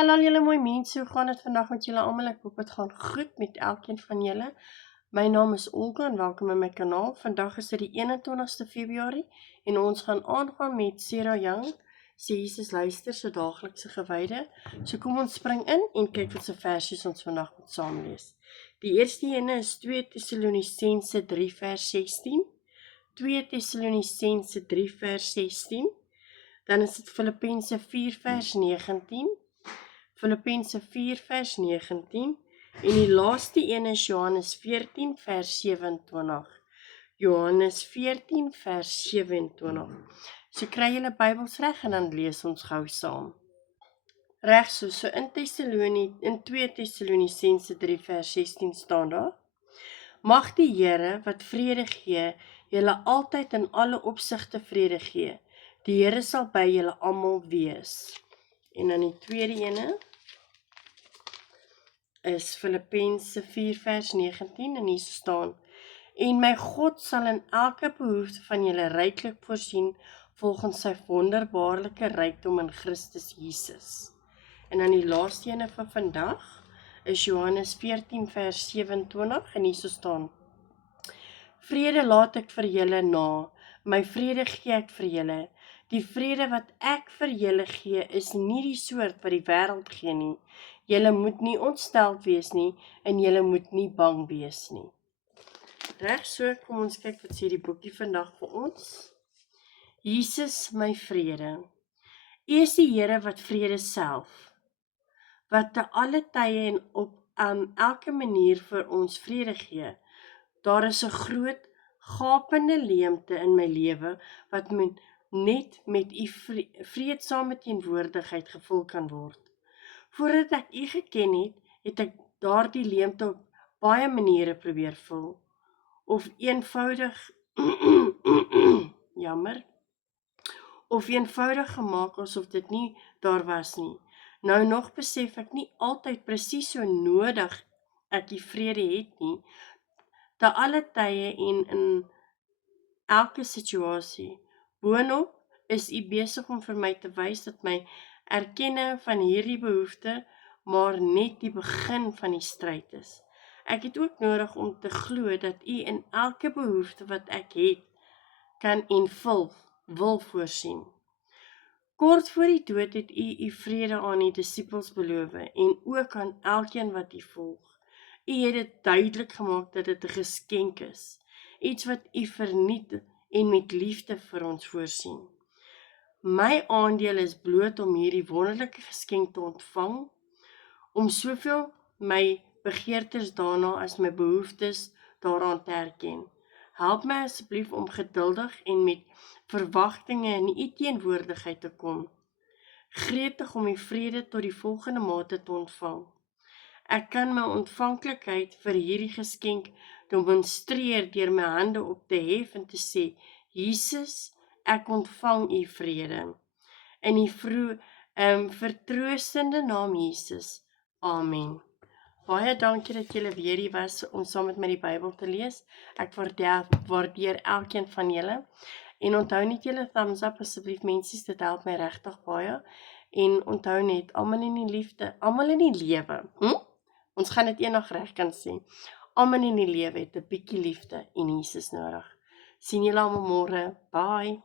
Hallo julle mooi mense, hoe gaan het vandag met julle almal? Ek hoop het gaan goed met elkeen van julle. My naam is Olga en welkom in my kanaal. Vandag is dit die 21ste Februarie en ons gaan aangaan met Sarah Young, sê Jesus luister, so daaglikse gewyde. So kom ons spring in en kyk wat se versies ons vandag moet saam lees. Die eerste ene is 2 Tessalonisense 3 vers 16. 2 Tessalonisense 3 vers 16. Dan is dit Filippense 4 vers 19. Filippense 4 vers 19 en die laaste een is Johannes 14 vers 27. Johannes 14 vers 27. So kry julle Bybels reg en dan lees ons gou saam. Reg so in 2 Tessalonisense 3 vers 16 staan daar: Mag die Here wat vrede gee, julle altyd in alle opsigte vrede gee. Die Here sal by julle almal wees. En dan die tweede ene is Filippense 4 vers 19 en hier staan: En my God sal in elke behoefte van julle ryklik voorsien volgens sy wonderbaarlike rykdom in Christus Jesus. En dan die laaste ene van vandag is Johannes 14 vers 27 en hier staan: Vrede laat ek vir julle na, my vrede gee ek vir julle. Die vrede wat ek vir julle gee is nie die soort wat die wêreld gee nie. Julle moet nie ontsteld wees nie en julle moet nie bang wees nie. Reg so, kom ons kyk wat sê die boekie vandag vir ons. Jesus, my vrede. U is die Here wat vrede self, wat te alle tye en op elke manier vir ons vrede gee. Daar is 'n groot gapende leemte in my lewe wat net met u vreedsame teenwoordigheid gevul kan word. Voordat ek u geken het, het ek daardie leemte op baie maniere probeer vul. Of eenvoudig of eenvoudig gemaak asof dit nie daar was nie. Nou nog besef ek nie altyd presies so nodig ek die vrede het nie, te alle tye en in elke situasie. Boonop is u besig om vir my te wys dat my erkenning van hierdie behoefte maar net die begin van die stryd is. Ek het ook nodig om te glo dat u in elke behoefte wat ek het, kan en wil voorsien. Kort voor die dood het u vrede aan die disippels beloof en ook aan elkeen wat u volg. U het dit duidelik gemaak dat dit 'n geskenk is, iets wat u verniet en met liefde vir ons voorsien. My aandeel is bloot om hierdie wonderlike geskenk te ontvang, om soveel my begeertes daarna as my behoeftes daaraan te erken. Help my asseblief om geduldig en met verwagtinge in u teenwoordigheid te kom, gretig om die vrede tot die volgende mate te ontvang. Ek kan my ontvanklikheid vir hierdie geskenk demonstreer deur my hande op te hef en te sê: Jesus, ek ontvang u vrede. In die vertroostende naam Jesus. Amen. Baie dankie dat julle weer hier was om saam met my die Bybel te lees. Ek waardeer elkeen van julle. En onthou net julle thumbs up asseblief mensies, dit help my regtig baie. En onthou net, almal in die liefde, almal in die lewe. Ons gaan dit eendag reg kan sê. Almal in die lewe het 'n bietjie liefde en Jesus nodig. Sien julle almal môre. Bye.